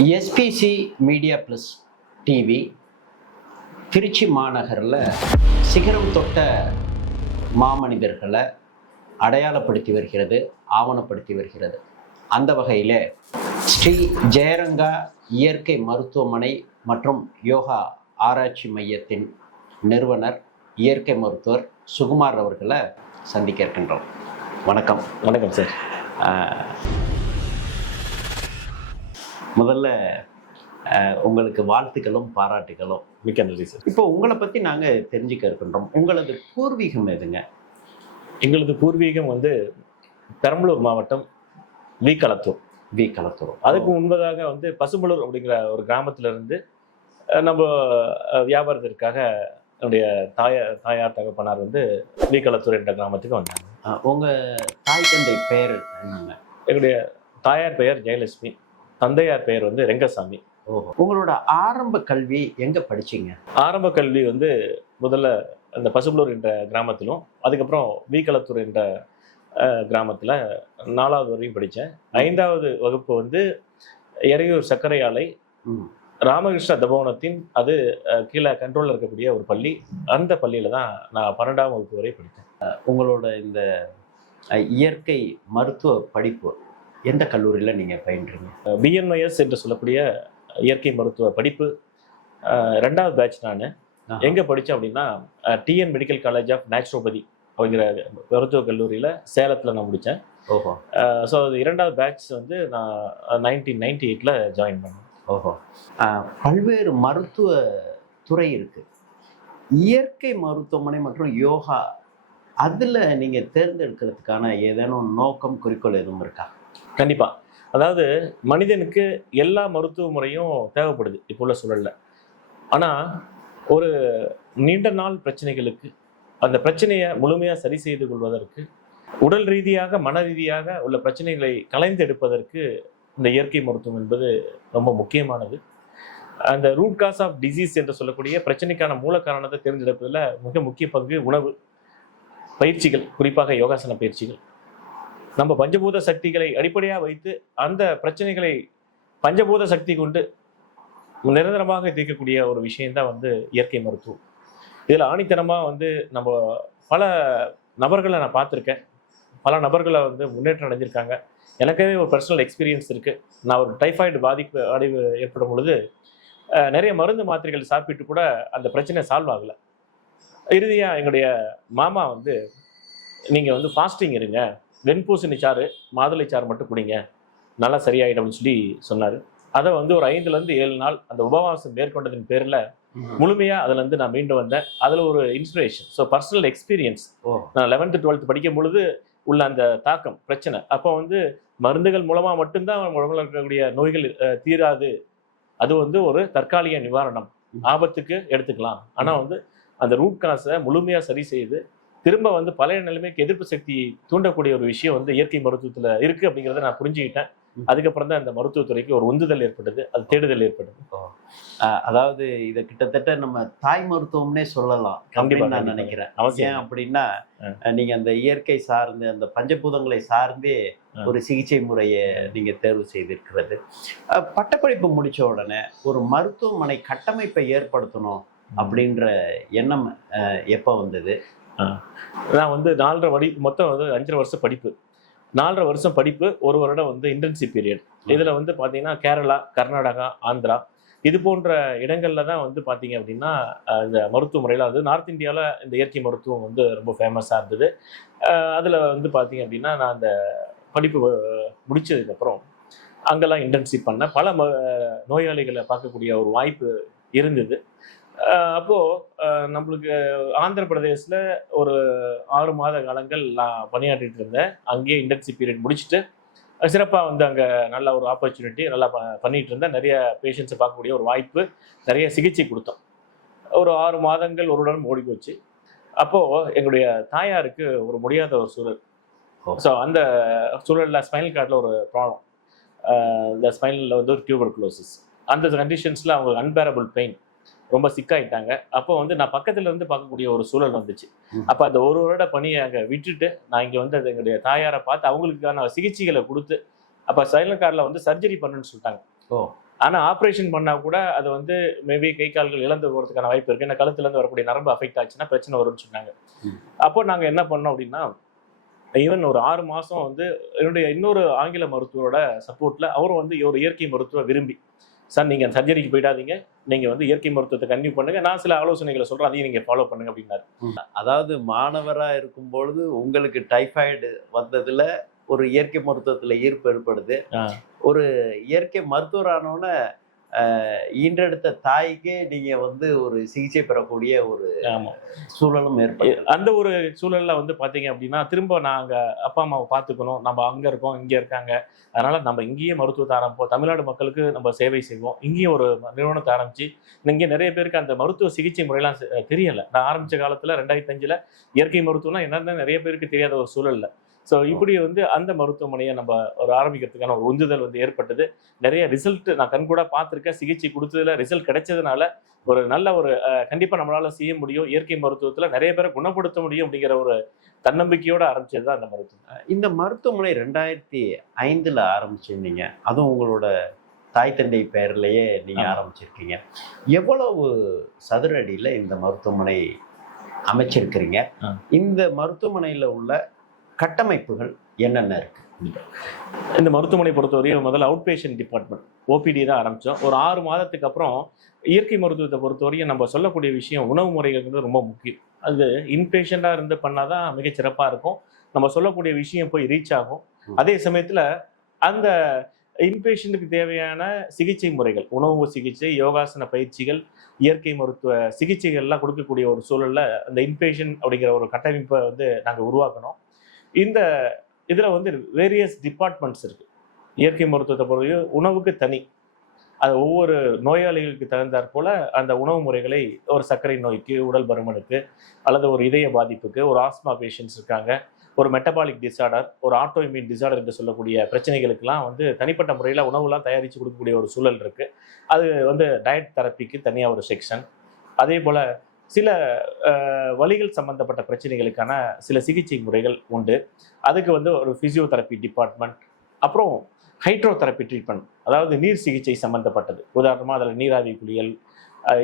SPC media plus TV Trichy மாநகரில் சிகரம் தொட்ட மாமனிதர்களை அடையாளப்படுத்தி வருகிறது, ஆவணப்படுத்தி வருகிறது. அந்த வகையில் ஸ்ரீ ஜெயரங்கா இயற்கை மருத்துவமனை மற்றும் யோகா ஆராய்ச்சி மையத்தின் நிறுவனர் இயற்கை மருத்துவர் சுகுமார் அவர்களை சந்திக்க இருக்கின்றோம். வணக்கம். வணக்கம் சார். முதல்ல உங்களுக்கு வாழ்த்துக்களும் பாராட்டுகளும். மிக்க நன்றி சார். இப்போ உங்களை பற்றி நாங்கள் தெரிஞ்சுக்க இருக்கின்றோம். உங்களது பூர்வீகம் எதுங்க? எங்களது பூர்வீகம் பெரம்பலூர் மாவட்டம் வீக்களத்தூர். அதுக்கு முன்பதாக பசும்பலூர் அப்படிங்கிற ஒரு கிராமத்துல இருந்து நம்ம வியாபாரத்திற்காக என்னுடைய தாயார் தகப்பனார் வீக்களத்தூர் என்ற கிராமத்துக்கு வந்தாங்க. உங்கள் தாய் தந்தை பெயர் என்னங்க? என்னுடைய தாயார் பெயர் ஜெயலட்சுமி, தந்தையார் பெயர் ரெங்கசாமி. உங்களோட ஆரம்ப கல்வி எங்க படிச்சீங்க? ஆரம்ப கல்வி முதல்ல அந்த பசும்பலூர் என்ற கிராமத்திலும், அதுக்கப்புறம் வீக்களத்தூர் என்ற கிராமத்தில் 4வது வரையும் படித்தேன். 5வது வகுப்பு எறையூர் சர்க்கரை ஆலை ராமகிருஷ்ண தபோவனத்தின் கீழே கண்ட்ரோலில் இருக்கக்கூடிய ஒரு பள்ளி. அந்த பள்ளியில் தான் நான் 12ஆம் வகுப்பு வரை படித்தேன். உங்களோட இந்த இயற்கை மருத்துவ படிப்பு எந்த கல்லூரியில் நீங்கள் பயின்றீங்க? பிஎன்ஐஎஸ் என்று சொல்லக்கூடிய இயற்கை மருத்துவ படிப்பு 2வது பேட்ச். நான் எங்கே படித்தேன் அப்படின்னா TN medical college of naturopathy அப்படிங்கிற மருத்துவக் கல்லூரியில் சேலத்தில் நான் முடித்தேன். ஸோ அது 2வது பேட்ச் நான் 1998 ஜாயின் பண்ணேன். பல்வேறு மருத்துவ துறை இருக்குது. இயற்கை மருத்துவமனை மற்றும் யோகா, அதில் நீங்கள் தேர்ந்தெடுக்கிறதுக்கான ஏதேனும் நோக்கம், குறிக்கோள் எதுவும் இருக்கா? கண்டிப்பாக. அதாவது மனிதனுக்கு எல்லா மருத்துவ முறையும் தேவைப்படுது இப்போ உள்ள சூழலில். ஆனால் ஒரு நீண்ட நாள் பிரச்சனைகளுக்கு அந்த பிரச்சனையை முழுமையாக சரி செய்து கொள்வதற்கு, உடல் ரீதியாக மன ரீதியாக உள்ள பிரச்சனைகளை கலைந்து எடுப்பதற்கு இந்த இயற்கை மருத்துவம் என்பது ரொம்ப முக்கியமானது. அந்த ரூட் காஸ் ஆஃப் டிசீஸ் என்று சொல்லக்கூடிய பிரச்சனைக்கான மூல காரணத்தை தேர்ந்தெடுப்பதில் மிக முக்கிய பங்கு உணவு, பயிற்சிகள், குறிப்பாக யோகாசன பயிற்சிகள். நம்ம பஞ்சபூத சக்திகளை அடிப்படையாக வைத்து அந்த பிரச்சனைகளை பஞ்சபூத சக்தி கொண்டு நிரந்தரமாக தீர்க்கக்கூடிய ஒரு விஷயம்தான் இயற்கை மருத்துவம். இதில் ஆணித்தனமாக நம்ம பல நபர்களை நான் பார்த்துருக்கேன். பல நபர்களை முன்னேற்றம் அடைஞ்சிருக்காங்க. எனக்கே ஒரு பர்சனல் எக்ஸ்பீரியன்ஸ் இருக்குது. நான் ஒரு டைஃபாய்டு அடைவு ஏற்படும் பொழுது நிறைய மருந்து மாத்திரைகள் சாப்பிட்டு கூட அந்த பிரச்சனை சால்வ் ஆகலை. இறுதியாக எங்களுடைய மாமா நீங்கள் ஃபாஸ்டிங் இருங்க, வெண்பூசணி சாறு, மாதுளை சாறு மட்டும் குடிங்க, நல்லா சரியாயிடும் அப்படின்னு சொல்லி சொன்னார். அதை ஒரு 5லேருந்து 7 நாள் அந்த உபவாசம் மேற்கொண்டதின் பேரில் முழுமையாக அதுலேருந்து நான் மீண்டு வந்தேன். அதில் ஒரு இன்ஸ்பிரேஷன், ஸோ பர்சனல் எக்ஸ்பீரியன்ஸ். நான் 11th 12th படிக்கும் பொழுது உள்ள அந்த தாக்கம், பிரச்சனை, அப்போ மருந்துகள் மூலமாக மட்டும்தான் உடம்புல இருக்கக்கூடிய நோய்கள் தீராது. அது ஒரு தற்காலிக நிவாரணம், ஆபத்துக்கு எடுத்துக்கலாம். ஆனால் அந்த ரூட் காசை முழுமையாக சரி செய்து திரும்ப பழைய நிலைமைக்கு எதிர்ப்பு சக்தியை தூண்டக்கூடிய ஒரு விஷயம் இயற்கை மருத்துவத்தில் இருக்குது அப்படிங்கிறத நான் புரிஞ்சுக்கிட்டேன். அதுக்கப்புறம் தான் இந்த மருத்துவத்துறைக்கு ஒரு உந்துதல் ஏற்பட்டது, அது தேடுதல் ஏற்பட்டது. அதாவது இதை கிட்டத்தட்ட நம்ம தாய் மருத்துவம்னே சொல்லலாம் அப்படின்னு நான் நினைக்கிறேன். அவசியம் அப்படின்னா நீங்கள் அந்த இயற்கை சார்ந்து அந்த பஞ்சபூதங்களை சார்ந்தே ஒரு சிகிச்சை முறையை நீங்கள் தேர்வு செய்திருக்கிறது. பட்டப்படிப்பு முடித்த உடனே ஒரு மருத்துவமனை கட்டமைப்பை ஏற்படுத்தணும் அப்படின்ற எண்ணம் எப்போ வந்தது? நான் 4.5 மொத்தம் 5.5 வருஷம் படிப்பு. 4.5 வருஷம் படிப்பு, 1 வருடம் இன்டர்ன்ஷிப் பீரியட். இதில் பார்த்தீங்கன்னா கேரளா, கர்நாடகா, ஆந்திரா இது போன்ற இடங்கள்ல தான் பார்த்தீங்க அப்படின்னா இந்த மருத்துவ முறையில் நார்த் இந்தியாவில் இந்த இயற்கை மருத்துவம் ரொம்ப ஃபேமஸாக இருந்தது. அதில் பார்த்தீங்க அப்படின்னா நான் அந்த படிப்பு முடித்ததுக்கப்புறம் அங்கெல்லாம் இன்டர்ன்ஷிப் பண்ணேன். பல நோயாளிகளை பார்க்கக்கூடிய ஒரு வாய்ப்பு இருந்தது. அப்போது நம்மளுக்கு ஆந்திர பிரதேசில் ஒரு 6 மாத காலங்கள் நான் பணியாற்றிட்டு இருந்தேன். அங்கேயே இன்டர்ன்ஷிப் பீரியட் முடிச்சுட்டு சிறப்பாக அங்கே நல்ல ஒரு ஆப்பர்ச்சுனிட்டி நல்லா பண்ணிகிட்டு இருந்தேன். நிறைய பேஷண்ட்ஸை பார்க்கக்கூடிய ஒரு வாய்ப்பு, நிறைய சிகிச்சை கொடுத்தோம். ஒரு 6 மாதங்கள், 1 வருடம் ஓடி போச்சு. அப்போது எங்களுடைய தாயாருக்கு ஒரு முடியாத ஒரு சூழல். ஸோ அந்த சூழலில் ஸ்பைனல் கார்டில் ஒரு ப்ராப்ளம், இந்த ஸ்பைனலில் ஒரு டியூபர்குலோசிஸ். அந்த கண்டிஷன்ஸில் அவங்க அன்பேரபிள் பெயின், ரொம்ப சிக்காயிட்டாங்க. அப்போ நான் பக்கத்துல இருந்து பார்க்கக்கூடிய ஒரு சூழல் வந்துச்சு. அப்போ அந்த 1 வருட பணியை அங்கே விட்டுட்டு நான் இங்கே அது எங்களுடைய தாயாரை பார்த்து அவங்களுக்கான சிகிச்சைகளை கொடுத்து, அப்போ ஸ்பைனல் கார்டில் சர்ஜரி பண்ணுன்னு சொல்லிட்டாங்க. ஆனால் ஆப்ரேஷன் பண்ணால் கூட அது வந்து மேபி கை கால்கள் இழந்து போகிறதுக்கான வாய்ப்பு இருக்குது. ஏன்னா கழுத்துலேருந்து வரக்கூடிய நரம்பு அஃபெக்ட் ஆச்சுன்னா பிரச்சனை வரும்னு சொன்னாங்க. அப்போ நாங்கள் என்ன பண்ணோம் அப்படின்னா, ஈவன் ஒரு 6 மாதம் வந்து என்னுடைய இன்னொரு ஆங்கில மருத்துவரோட சப்போர்ட்டில் அவரும் வந்து ஒரு இயற்கை மருத்துவ விரும்பி, சார் நீங்கள் சர்ஜரிக்கு போயிடாதீங்க, நீங்கள் வந்து இயற்கை மருத்துவத்தை கன்டினியூ பண்ணுங்க, நான் சில ஆலோசனைகளை சொல்கிறேன், அதையும் நீங்கள் ஃபாலோ பண்ணுங்க அப்படின்னாரு. அதாவது மாணவராக இருக்கும் பொழுது உங்களுக்கு டைஃபாய்டு வந்ததுல ஒரு இயற்கை மருத்துவத்துல ஈர்ப்பு ஏற்படுது. ஒரு இயற்கை மருத்துவரானோன்னு ஈன்றெடுத்த தாய்க்கே நீங்க வந்து ஒரு சிகிச்சை பெறக்கூடிய ஒரு சூழலும் ஏற்படும். அந்த ஒரு சூழல்ல வந்து பாத்தீங்க அப்படின்னா, திரும்ப நாங்க அப்பா அம்மாவை பார்த்துக்கணும், நம்ம அங்க இருக்கோம், இங்க இருக்காங்க, அதனால நம்ம இங்கேயே மருத்துவத்தை ஆரம்பிப்போம், தமிழ்நாடு மக்களுக்கு நம்ம சேவை செய்வோம், இங்கேயும் ஒரு நிறுவனத்தை ஆரம்பிச்சு, இங்கே நிறைய பேருக்கு அந்த மருத்துவ சிகிச்சை முறையெல்லாம் தெரியல. நான் ஆரம்பிச்ச காலத்துல 2005 இயற்கை மருத்துவம்னா என்னன்னு நிறைய பேருக்கு தெரியாத ஒரு சூழல்ல. ஸோ இப்படி வந்து அந்த மருத்துவமனையை நம்ம ஒரு ஆரம்பிக்கிறதுக்கான ஒரு உந்துதல் வந்து ஏற்பட்டது. நிறைய ரிசல்ட் நான் கண்கூட பார்த்துருக்கேன். சிகிச்சை கொடுத்ததுல ரிசல்ட் கிடைச்சதுனால ஒரு நல்ல ஒரு கண்டிப்பாக நம்மளால செய்ய முடியும், இயற்கை மருத்துவத்தில் நிறைய பேரை குணப்படுத்த முடியும் அப்படிங்கிற ஒரு தன்னம்பிக்கையோடு ஆரம்பிச்சது தான் அந்த மருத்துவம். இந்த மருத்துவமனை 2005 ஆரம்பிச்சிருந்தீங்க, அதுவும் உங்களோட தாய் தந்தை பெயர்லேயே நீங்கள் ஆரம்பிச்சிருக்கீங்க. எவ்வளவு சதுர அடியில் இந்த மருத்துவமனை அமைச்சிருக்கிறீங்க? இந்த மருத்துவமனையில் உள்ள கட்டமைப்புகள் என்னென்ன இருக்கு? இந்த மருத்துவமனை பொறுத்தவரையும் முதல்ல அவுட் பேஷண்ட் டிபார்ட்மெண்ட் ஓபிடி தான் ஆரம்பித்தோம். ஒரு 6 மாதத்துக்கு அப்புறம் இயற்கை மருத்துவத்தை பொறுத்தவரையும் நம்ம சொல்லக்கூடிய விஷயம் உணவு முறைகள் ரொம்ப முக்கியம். அது இன்பேஷண்டாக இருந்து பண்ணாதான் மிகச்சிறப்பாக இருக்கும். நம்ம சொல்லக்கூடிய விஷயம் போய் ரீச் ஆகும். அதே சமயத்தில் அந்த இன்பேஷண்ட்டுக்கு தேவையான சிகிச்சை முறைகள், உணவு சிகிச்சை, யோகாசன பயிற்சிகள், இயற்கை மருத்துவ சிகிச்சைகள்லாம் கொடுக்கக்கூடிய ஒரு சூழலில் அந்த இன்பேஷன் அப்படிங்கிற ஒரு கட்டமைப்பை வந்து நாங்கள் உருவாக்கணும். இந்த இதில் வந்து வேரியஸ் டிபார்ட்மெண்ட்ஸ் இருக்குது. இயற்கை மருத்துவத்தை பொறுத்தவரையும் உணவுக்கு தனி, அது ஒவ்வொரு நோயாளிகளுக்கு தகுந்தாற் போல் அந்த உணவு முறைகளை, ஒரு சர்க்கரை நோய்க்கு, உடல் பருமனுக்கு, அல்லது ஒரு இதய பாதிப்புக்கு, ஒரு ஆஸ்மா பேஷண்ட்ஸ் இருக்காங்க, ஒரு மெட்டபாலிக் டிசார்டர், ஒரு ஆட்டோ இம்யூன் டிசார்டர் என்று சொல்லக்கூடிய பிரச்சனைகளுக்கெல்லாம் வந்து தனிப்பட்ட முறையில் உணவுலாம் தயாரித்து கொடுக்கக்கூடிய ஒரு சூழல் இருக்குது. அது வந்து டயட் தெரப்பிக்கு தனியாக ஒரு செக்ஷன். அதே போல் சில வலிகள் சம்பந்தப்பட்ட பிரச்சனைகளுக்கான சில சிகிச்சை முறைகள் உண்டு. அதுக்கு வந்து ஒரு ஃபிசியோதெரப்பி டிபார்ட்மெண்ட், அப்புறம் ஹைட்ரோதெரப்பி ட்ரீட்மெண்ட், அதாவது நீர் சிகிச்சை சம்பந்தப்பட்டது. உதாரணமாக அதில் நீராவி குளியல்,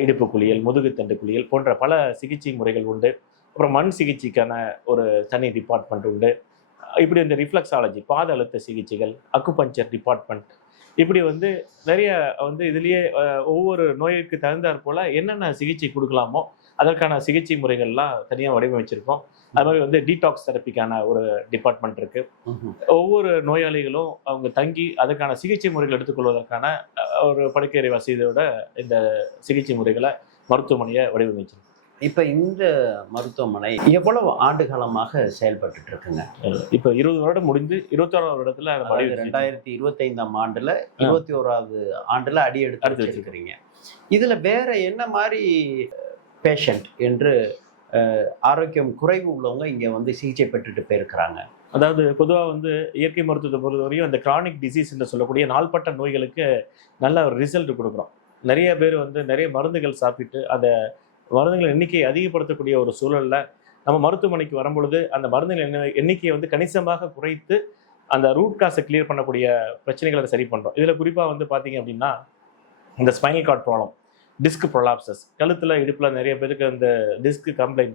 இடுப்பு குளியல், முதுகுத்தண்டு குளியல் போன்ற பல சிகிச்சை முறைகள் உண்டு. அப்புறம் மண் சிகிச்சைக்கான ஒரு தனி டிபார்ட்மெண்ட் உண்டு. இப்படி இந்த ரிஃப்ளெக்ஸாலஜி, பாத அழுத்த சிகிச்சைகள், அக்குபஞ்சர் டிபார்ட்மெண்ட், இப்படி வந்து நிறைய வந்து இதுலேயே ஒவ்வொரு நோய்க்கு தகுந்தாற் போல் என்னென்ன சிகிச்சை கொடுக்கலாமோ அதற்கான சிகிச்சை முறைகள்லாம் தனியாக வடிவமைச்சிருக்கோம். அது மாதிரி வந்து டீடாக்ஸ் தெரப்பிக்கான ஒரு டிபார்ட்மெண்ட் இருக்கு. ஒவ்வொரு நோயாளிகளும் அவங்க தங்கி அதுக்கான சிகிச்சை முறைகள் எடுத்துக்கொள்வதற்கான ஒரு படுக்கை வசதியோட இந்த சிகிச்சை முறைகளை மருத்துவமனையை வடிவமைச்சிருக்கோம். இப்போ இந்த மருத்துவமனை எவ்வளவு ஆண்டு காலமாக செயல்பட்டு இருக்குங்க? இப்போ 20 வருடம் முடிந்து 21ஆவது வருடத்துல 2025ஆம் ஆண்டுல 21வது ஆண்டுல அடி எடுத்து வச்சிருக்கிறீங்க. இதுல வேற என்ன மாதிரி பேஷண்ட் என்று ஆரோக்கியம் குறைவு உள்ளவங்க இங்க வந்து சிகிச்சை பெற்றுட்டு போயிருக்கிறாங்க? அதாவது பொதுவாக வந்து இயற்கை மருத்துவத்தை பொறுத்தவரையும் இந்த கிரானிக் டிசீஸ் என்று சொல்லக்கூடிய நாள்பட்ட நோய்களுக்கு நல்ல ஒரு ரிசல்ட் கொடுக்குறோம். நிறைய பேர் வந்து நிறைய மருந்துகள் சாப்பிட்டு அந்த மருந்துகள் எண்ணிக்கையை அதிகப்படுத்தக்கூடிய ஒரு சூழலில் நம்ம மருத்துவமனைக்கு வரும்பொழுது அந்த மருந்துகள் எண்ணிக்கையை வந்து கணிசமாக குறைத்து அந்த ரூட் காசை கிளியர் பண்ணக்கூடிய பிரச்சனைகளை சரி பண்ணுறோம். இதில் குறிப்பாக வந்து பார்த்தீங்க அப்படின்னா இந்த ஸ்பைனல் கார்ட் ப்ராப்ளம், டிஸ்க் ப்ரொலாப்சஸ், கழுத்தில் இடுப்பில் நிறைய பேருக்கு அந்த டிஸ்க்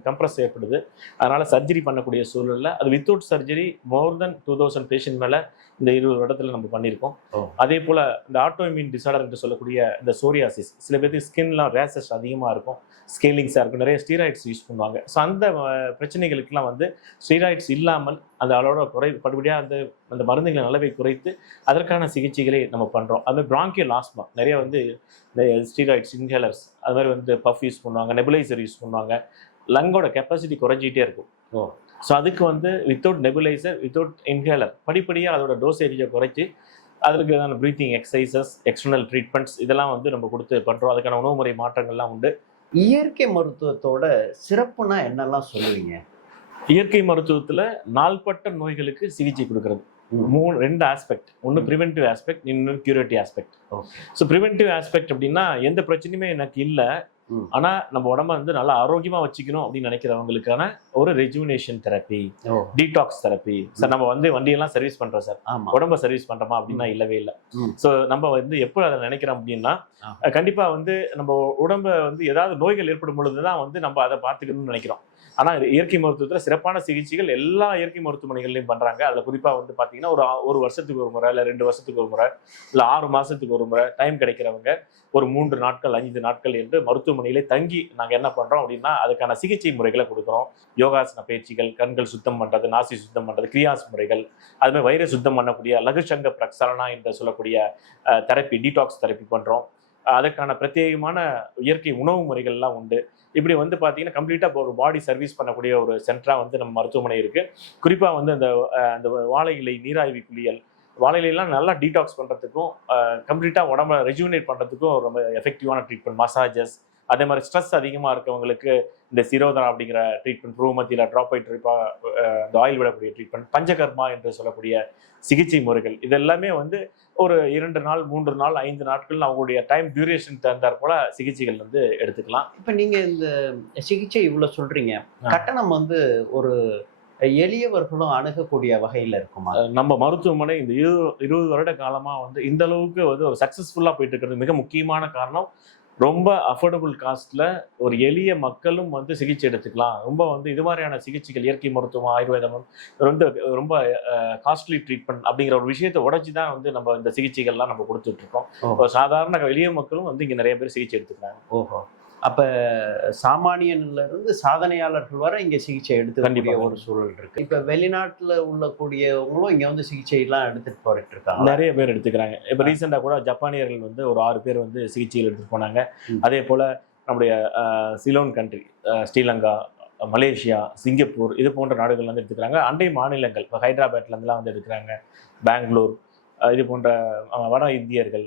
கம்ப்ரஸ் ஏற்படுது. அதனால் சர்ஜரி பண்ணக்கூடிய சூழலில் அது வித்தவுட் சர்ஜரி மோர் தென் 2000 பேஷண்ட் மேலே இந்த 20 வருடத்தில் நம்ம பண்ணியிருக்கோம். அதே போல் இந்த ஆட்டோ இம்யூன் டிசார்டர் என்று சொல்லக்கூடிய இந்த சோரியாசிஸ், சில பேருக்கு ஸ்கின்லாம் ரேஷஸ் அதிகமாக இருக்கும், ஸ்கேலிங்ஸாக இருக்கும், நிறைய ஸ்டீராய்ட்ஸ் யூஸ் பண்ணுவாங்க. ஸோ அந்த பிரச்சனைகளுக்கெல்லாம் வந்து ஸ்டீராய்ட்ஸ் இல்லாமல் அந்த அளவோட படிப்படியாக அந்த மருந்துகளின் அளவை குறைத்து அதற்கான சிகிச்சைகளை நம்ம பண்ணுறோம். அதுமாதிரி பிராங்கியல் ஆஸ்மா, நிறைய வந்து இந்த ஸ்டீராய்ட்ஸ், இன்ஹேலர்ஸ், அது மாதிரி வந்து பஃப் யூஸ் பண்ணுவாங்க, நெபுலைசர் யூஸ் பண்ணுவாங்க. லங்கோட கெப்பாசிட்டி குறைஞ்சிக்கிட்டே இருக்கும். ஸோ அதுக்கு வந்து வித்தவுட் நெபுலைசர், வித்தவுட் இன்ஹேலர் படிப்படியாக அதோட டோசேஜை குறைச்சி அதற்கான ப்ரீத்திங் எக்ஸசைசஸ், எக்ஸ்டர்னல் ட்ரீட்மெண்ட்ஸ் இதெல்லாம் வந்து நம்ம கொடுத்து பண்ணுறோம். அதுக்கான உணவு முறை மாற்றங்கள்லாம் உண்டு. இயற்கை மருத்துவத்தோட சிறப்புனா என்னெல்லாம் சொல்லுவீங்க? இயற்கை மருத்துவத்தில் நாள்பட்ட நோய்களுக்கு சிகிச்சை கொடுக்கறது 2 ஆஸ்பெக்ட். ஒன்று ப்ரிவென்டிவ் ஆஸ்பெக்ட், இன்னொன்று curative aspect. So preventive aspect அப்படின்னா எந்த பிரச்சனையுமே எனக்கு இல்லை, ஆனா நம்ம உடம்ப வந்து நல்லா ஆரோக்கியமா வச்சுக்கணும் அப்படின்னு நினைக்கிறவங்களுக்கான ஒரு rejuvenation therapy, detox therapy. Sir நம்ம வந்து வண்டியெல்லாம் சர்வீஸ் பண்றோம் சார், உடம்ப சர்வீஸ் பண்றோமா அப்படின்னா இல்லவே இல்லை. ஸோ நம்ம வந்து எப்போ அதை நினைக்கிறோம் அப்படின்னா, கண்டிப்பா வந்து நம்ம உடம்ப வந்து ஏதாவது நோய்கள் ஏற்படும் பொழுதுதான் வந்து நம்ம அதை பார்த்துக்கணும்னு நினைக்கிறோம். ஆனா இயற்கை மருத்துவத்துல சிறப்பான சிகிச்சைகள் எல்லா இயற்கை மருத்துவமனைகள்லையும் பண்றாங்க. அதுல குறிப்பா வந்து பாத்தீங்கன்னா ஒரு வருஷத்துக்கு ஒரு முறை, இல்ல 2 வருஷத்துக்கு ஒரு முறை, இல்ல 6 மாசத்துக்கு ஒரு முறை டைம் கிடைக்கிறவங்க ஒரு 3 நாட்கள் 5 நாட்கள் என்று மருத்துவமனையிலே தங்கி நாங்க என்ன பண்றோம் அப்படின்னா அதுக்கான சிகிச்சை முறைகளை கொடுக்குறோம். யோகாசன பயிற்சிகள், கண்கள் சுத்தம் பண்றது, நாசி சுத்தம் பண்றது, கிரியாஸ் முறைகள், அதுமாதிரி வயிறை சுத்தம் பண்ணக்கூடிய லகுசங்க பிரக்சரணா என்று சொல்லக்கூடிய தெரப்பி, டீடாக்ஸ் தெரப்பி பண்றோம். அதற்கான பிரத்யேகமான இயற்கை உணவு முறைகள்லாம் உண்டு. இப்படி வந்து பார்த்தீங்கன்னா கம்ப்ளீட்டாக ஒரு பாடி சர்வீஸ் பண்ணக்கூடிய ஒரு சென்டராக வந்து நம்ம மருத்துவமனை இருக்குது. குறிப்பாக வந்து அந்த வாழை இலை நீராய்வி குளியல், வாழை இலையெல்லாம் நல்லா டீடாக்ஸ் பண்ணுறதுக்கும் கம்ப்ளீட்டாக உடம்ப ரெஜுவினேட் பண்ணுறதுக்கும் ரொம்ப எஃபெக்டிவான ட்ரீட்மெண்ட். மசாஜஸ், அதே மாதிரி ஸ்ட்ரெஸ் அதிகமாக இருக்கவங்களுக்கு இந்த சிரோதரா அப்படிங்கிற ட்ரீட்மெண்ட், ரூமத்தியில் ட்ராப்பைட் இந்த ஆயில் விடக்கூடிய ட்ரீட்மெண்ட், பஞ்சகர்மா என்று சொல்லக்கூடிய சிகிச்சை முறைகள், இது எல்லாமே வந்து ஒரு 2 நாள் 3 நாள் 5 நாட்கள் அவங்களுடைய டைம் டியூரேஷன் தகுந்தாற் போல சிகிச்சைகள் வந்து எடுத்துக்கலாம். இப்போ நீங்க இந்த சிகிச்சை இவ்வளவு சொல்றீங்க, கட்டணம் வந்து ஒரு எளியவர்களும் அணுகக்கூடிய வகையில் இருக்குமா? நம்ம மருத்துவமனை இந்த 20 வருட காலமா வந்து இந்த அளவுக்கு வந்து ஒரு சக்சஸ்ஃபுல்லா போயிட்டு இருக்கிறது மிக முக்கியமான காரணம், ரொம்ப அஃபோர்டபுள் காஸ்ட்ல ஒரு எளிய மக்களும் வந்து சிகிச்சை எடுத்துக்கலாம். ரொம்ப வந்து இது மாதிரியான சிகிச்சைகள், இயற்கை மருத்துவம், ஆயுர்வேதம் வந்து ரொம்ப காஸ்ட்லி ட்ரீட்மெண்ட் அப்படிங்கிற ஒரு விஷயத்தை உடைச்சி தான் வந்து நம்ம இந்த சிகிச்சைகள்லாம் நம்ம கொடுத்துட்டு இருக்கோம். சாதாரண எளிய மக்களும் வந்து இங்க நிறைய பேர் சிகிச்சை எடுத்துக்கிறாங்க. ஓஹோ, அப்ப சாமானியன்ல இருந்து சாதனையாளர்கள் வரை இங்க சிகிச்சை எடுத்துக்கக்கூடிய ஒரு சூழல் இருக்கு. இப்ப வெளிநாட்டுல உள்ள கூடியவங்களும் இங்க வந்து சிகிச்சை எல்லாம் எடுத்துட்டு போயிட்டு இருக்காங்க, நிறைய பேர் எடுத்துக்கிறாங்க. இப்ப ரீசெண்டா கூட ஜப்பானியர்கள் வந்து ஒரு 6 பேர் வந்து சிகிச்சைகள் எடுத்துட்டு போனாங்க. அதே போல நம்முடைய Ceylon country, Sri Lanka, Malaysia, Singapore, இது போன்ற நாடுகள் வந்து எடுத்துக்கிறாங்க. அண்டை மாநிலங்கள் இப்போ ஹைதராபாத்ல இருந்துலாம் வந்து எடுக்கிறாங்க, பெங்களூர், இது போன்ற வட இந்தியர்கள்,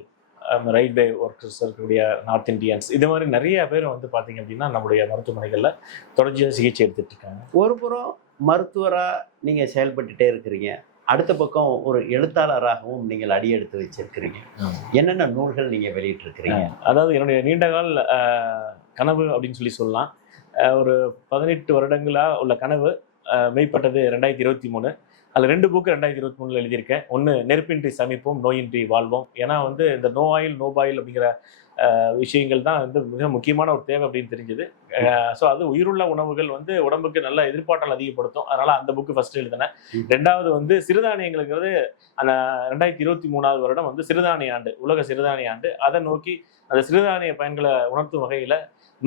ரயில்வே ஒர்க்கர்ஸ் இருக்கக்கூடிய நார்த் இந்தியன்ஸ், இது மாதிரி நிறைய பேர் வந்து பார்த்தீங்க அப்படின்னா நம்முடைய மருத்துவமனைகளில் தொடர்ச்சியாக சிகிச்சை எடுத்துட்டு இருக்காங்க. ஒரு புறம் மருத்துவராக நீங்கள் செயல்பட்டுட்டே இருக்கிறீங்க, அடுத்த பக்கம் ஒரு எழுத்தாளராகவும் நீங்கள் அடியெடுத்து வச்சிருக்கிறீங்க. என்னென்ன நூல்கள் நீங்கள் வெளியிட்டிருக்கிறீங்க? அதாவது என்னுடைய நீண்டகால கனவு அப்படின்னு சொல்லலாம். ஒரு 18 வருடங்களாக உள்ள கனவு மெய்ப்பட்டது 2023. அதில் 2 புக்கு 2023 எழுதியிருக்கேன். ஒன்று நெருப்பின்றி சமைப்போம், நோயின்றி வாழ்வோம். ஏன்னா வந்து இந்த நோ ஆயில் நோ பாயில் அப்படிங்கிற விஷயங்கள் தான் வந்து மிக முக்கியமான ஒரு தேவை அப்படின்னு தெரிஞ்சுது. ஸோ அது உயிருள்ள உணவுகள் வந்து உடம்புக்கு நல்ல எதிர்பார்த்தல் அதிகப்படுத்தும். அதனால அந்த புக்கு ஃபர்ஸ்ட் எழுதினேன். 2வது வந்து சிறுதானியங்களுங்கிறது அந்த 2023 வருடம் வந்து சிறுதானிய ஆண்டு, உலக சிறுதானிய ஆண்டு. அதை நோக்கி அந்த சிறுதானிய பயன்களை உணர்த்தும் வகையில்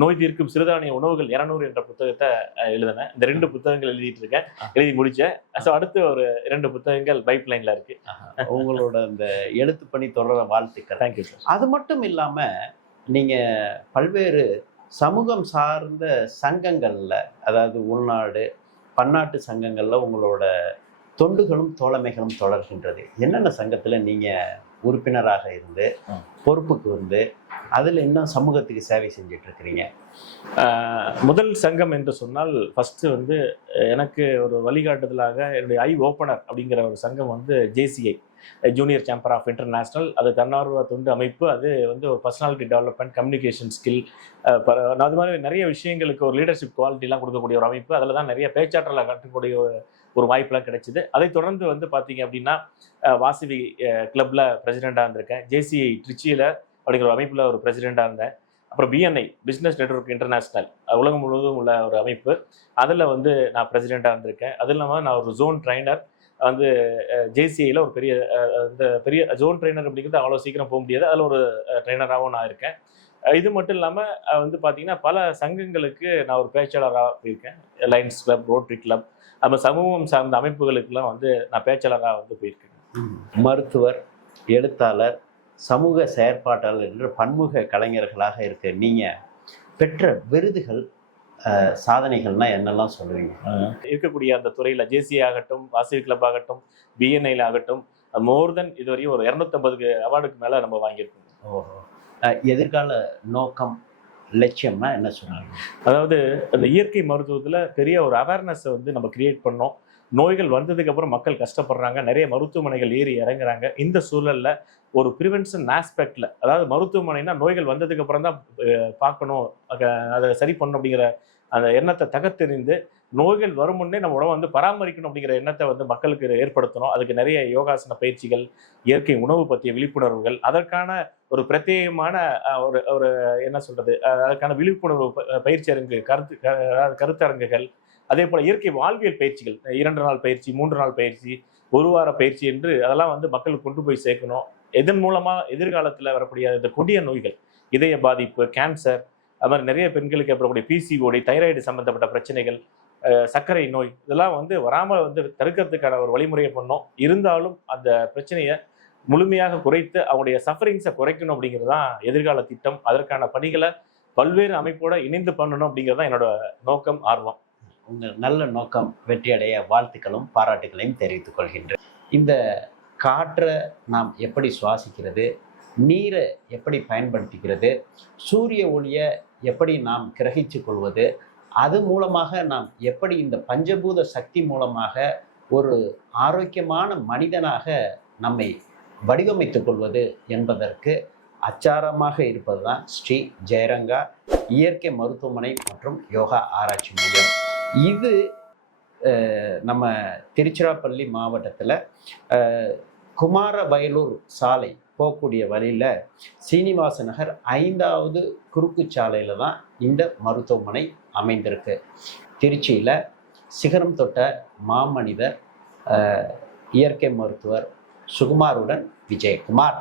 நோய் தீர்க்கும் சிறுதானிய உணவுகள் 200 என்ற புத்தகத்தை எழுதினேன். இந்த 2 புத்தகங்கள் எழுதிட்டு இருக்கேன், எழுதி முடிச்சேன். ஸோ அடுத்து ஒரு 2 புத்தகங்கள் பைப் லைன்ல இருக்கு. உங்களோட இந்த எழுத்து பணி தொடர வாழ்த்துக்கள். Thank you sir. அது மட்டும் இல்லாம நீங்க பல்வேறு சமூகம் சார்ந்த சங்கங்கள்ல, அதாவது உள்நாடு பன்னாட்டு சங்கங்கள்ல உங்களோட தொண்டுகளும் தோழமைகளும் தொடர்கின்றது. என்னென்ன சங்கத்துல நீங்க உறுப்பினராக இருந்து பொறுப்புக்கு வந்து அதுல இன்னும் சமூகத்துக்கு சேவை செஞ்சுட்டு இருக்கிறீங்க? முதல் சங்கம் என்று சொன்னால் ஃபர்ஸ்ட் வந்து எனக்கு ஒரு வழிகாட்டுதலாக என்னுடைய ஐ ஓப்பனர் அப்படிங்கிற ஒரு சங்கம் வந்து JCI, junior chamber of international. அது தன்னார்வ தொண்டு அமைப்பு. அது வந்து ஒரு பர்சனாலிட்டி டெவலப்மெண்ட், கம்யூனிகேஷன் ஸ்கில், அது மாதிரி நிறைய விஷயங்களுக்கு ஒரு லீடர்ஷிப் குவாலிட்டிலாம் கொடுக்கக்கூடிய ஒரு அமைப்பு. அதில் தான் நிறைய பேச்சாற்றலை கற்றுக்கூடிய ஒரு வாய்ப்பெல்லாம் கிடைச்சிது. அதை தொடர்ந்து வந்து பார்த்தீங்க அப்படின்னா வாசவி கிளப்ல பிரசிடெண்டாக இருந்திருக்கேன். JCI ட்ரிச்சியில் அப்படிங்கிற ஒரு அமைப்பில் ஒரு பிரசிடெண்டாக இருந்தேன். அப்புறம் BNI, பிஸ்னஸ் நெட்வொர்க் இன்டர்நேஷனல், உலகம் முழுவதும் உள்ள ஒரு அமைப்பு, அதில் வந்து நான் பிரசிடெண்டாக இருந்திருக்கேன். அது இல்லாமல் நான் ஒரு ஜோன் ட்ரைனர் வந்து JCIயில் ஒரு பெரிய ஜோன் ட்ரைனர் அப்படிங்கிறது அவ்வளோ சீக்கிரம் போக முடியாது, அதில் ஒரு ட்ரைனராகவும் நான் இருக்கேன். இது மட்டும் இல்லாமல் வந்து பார்த்தீங்கன்னா பல சங்கங்களுக்கு நான் ஒரு பேச்சாளராக போயிருக்கேன். லயன்ஸ் கிளப், ரோட்டரி கிளப், நம்ம சமூகம் சார்ந்த அமைப்புகளுக்கெல்லாம் வந்து நான் பேச்சாளராக வந்து போயிருக்கேன். மருத்துவர், எழுத்தாளர், சமூக செயற்பாட்டாளர் என்று பன்முக கலைஞர்களாக இருக்க நீங்க பெற்ற விருதுகள், சாதனைகள்னா என்னெல்லாம் சொல்லுவீங்க? இருக்கக்கூடிய அந்த துறையில் JCI ஆகட்டும், வாசவி கிளப் ஆகட்டும், BNIயில் ஆகட்டும், மோர் தென் இதுவரையும் ஒரு 250 அவார்டுக்கு மேலே நம்ம வாங்கியிருக்கோம். ஓஹோ, எதிர்கால நோக்கம், லட்சியம்னா என்ன சொன்னாங்க? அதாவது அந்த இயற்கை மருத்துவத்தில் பெரிய ஒரு அவேர்னஸை வந்து நம்ம கிரியேட் பண்ணோம். நோய்கள் வந்ததுக்கு அப்புறம் மக்கள் கஷ்டப்படுறாங்க, நிறைய மருத்துவமனைகள் ஏறி இறங்குறாங்க. இந்த சூழல்ல ஒரு ப்ரிவென்ஷன் ஆஸ்பெக்ட்ல, அதாவது மருத்துவமனைனா நோய்கள் வந்ததுக்கு அப்புறம் தான் பார்க்கணும், அதை சரி பண்ணணும் அப்படிங்கிற அந்த எண்ணத்தை தகர்த்தெறிந்து நோய்கள் வரும் முன்னே நம்ம உடம்பை வந்து பராமரிக்கணும் அப்படிங்கிற எண்ணத்தை வந்து மக்களுக்கு ஏற்படுத்தணும். அதுக்கு நிறைய யோகாசன பயிற்சிகள், இயற்கை உணவு பற்றிய விழிப்புணர்வுகள், அதற்கான ஒரு பிரத்யேகமான ஒரு ஒரு என்ன சொல்றது, அதற்கான விழிப்புணர்வு பயிற்சி அரங்கு, கருத்தரங்குகள், அதே போல இயற்கை வாழ்வியல் பயிற்சிகள், 2 நாள் பயிற்சி, 3 நாள் பயிற்சி, 1 வார பயிற்சி என்று அதெல்லாம் வந்து மக்களுக்கு கொண்டு போய் சேர்க்கணும். இதன் மூலமா எதிர்காலத்தில் வரக்கூடிய இந்த கொடிய நோய்கள், இதய பாதிப்பு, கேன்சர், அது மாதிரி நிறைய பெண்களுக்கு ஏற்படக்கூடிய பிசிஓடி, தைராய்டு சம்பந்தப்பட்ட பிரச்சனைகள், சர்க்கரை நோய், இதெல்லாம் வந்து வராமல் வந்து தடுக்கிறதுக்கான ஒரு வழிமுறையை பண்ணோம். இருந்தாலும் அந்த பிரச்சனையை முழுமையாக குறைத்து அவங்களுடைய சஃபரிங்ஸை குறைக்கணும் அப்படிங்கிறது தான் எதிர்கால திட்டம். அதற்கான பணிகளை பல்வேறு அமைப்போட இணைந்து பண்ணணும் அப்படிங்கிறது தான் என்னோட நோக்கம், ஆர்வம். உங்கள் நல்ல நோக்கம் வெற்றியடைய வாழ்த்துக்களும் பாராட்டுகளையும் தெரிவித்துக் கொள்கின்றேன். இந்த காற்றை நாம் எப்படி சுவாசிக்கிறது, நீரை எப்படி பயன்படுத்திக்கிறது, சூரிய ஒளியை எப்படி நாம் கிரகிச்சு கொள்வது, அது மூலமாக நாம் எப்படி இந்த பஞ்சபூத சக்தி மூலமாக ஒரு ஆரோக்கியமான மனிதனாக நம்மை வடிவமைத்துக் கொள்வது என்பதற்கு அச்சாரமாக இருப்பது தான் ஸ்ரீ ஜெயரங்கா இயற்கை மருத்துவமனை மற்றும் யோகா ஆராய்ச்சி மையம். இது நம்ம திருச்சிராப்பள்ளி மாவட்டத்தில் குமாரவயலூர் சாலை போகக்கூடிய வழியில் சீனிவாச நகர் 5வது குறுக்கு சாலையில் தான் இந்த மருத்துவமனை அமைந்திருக்கு. திருச்சியில் சிகரம் தொட்ட மாமனிதர் இயற்கை மருத்துவர் சுகுமாருடன் விஜயகுமார்.